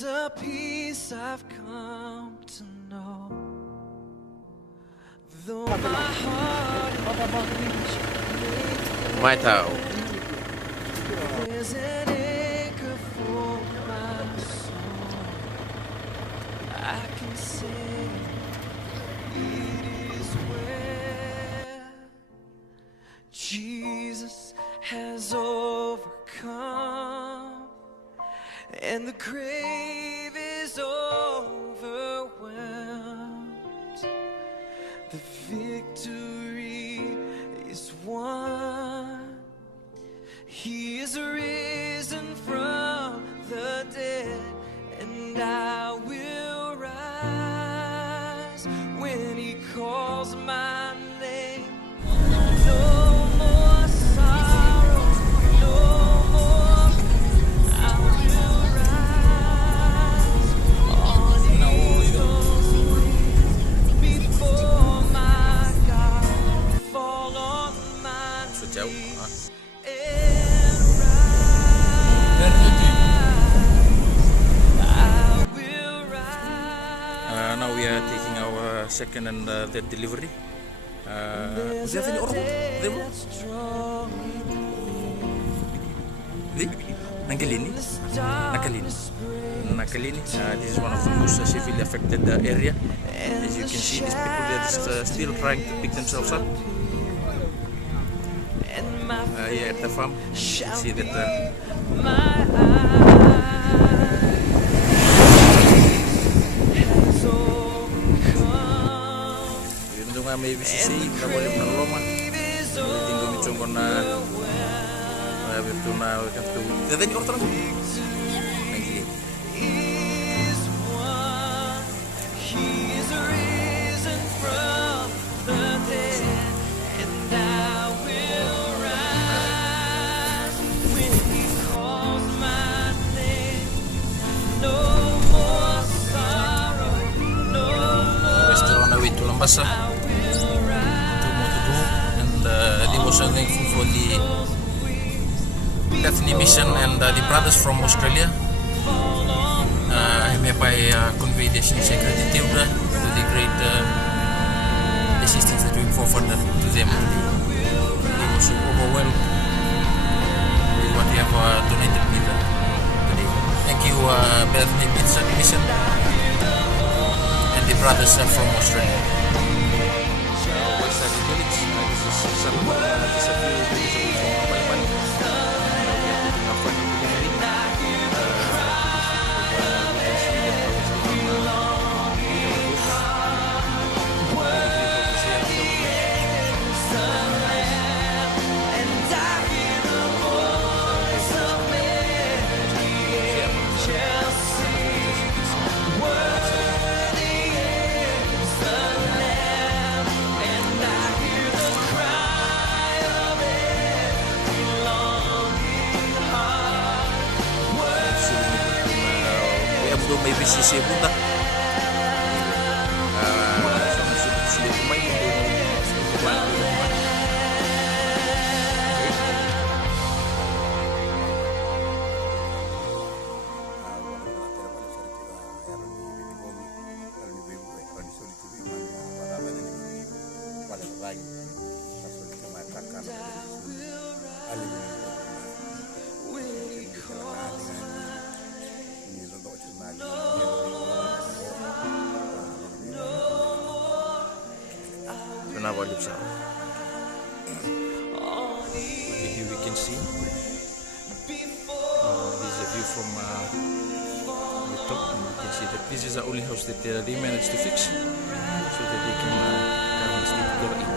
There's a peace I've come to know. Though my heart Mai tahu. there's an anchor for my soul. I can say it is where Jesus has overcome, and the grave is overwhelmed. The victory is won. He is risen from the dead, and I will rise when He calls my name. No more sorrow, no more pain. I will rise on eagle's wings before my God, fall on my Sejauh. knees. Now we are taking our second and third delivery. Was there any order? There was. Nakalini. This is one of the most severely affected area. As you can see, these people are still trying to pick themselves up. Here at the farm, you can see that yung nga may bisisi na walim ng loma tinggo michongo na bertu na kantu dadany order nagili Yasa and they was thankful for the Bethany mission and the brothers from Australia. I hereby convey this gratitude to the great assistance that we offered to them. They were so overwhelmed with what they have donated me today. Thank you, Bethany mission and the brothers from Australia. May bisisi punta sulit kumain untuk main di rumah. Here we can see this is a view from the top, and we can see that this is the only house that they managed to fix so that they can come and stay together in.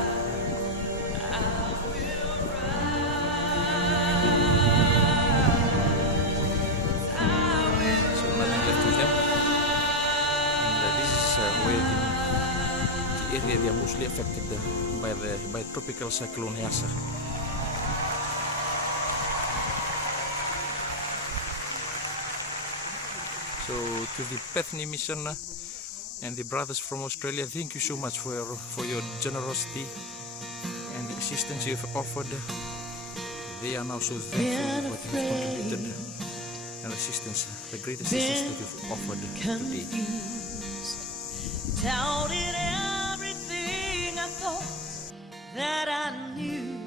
So nothing left with them, and this is where the area they are mostly affected by tropical cyclone Yasa. So to the Bethany mission and the brothers from Australia, thank you so much for your generosity and the assistance you have offered. They are now so thankful for what you have contributed, and assistance, the great assistance that you've offered today. Tell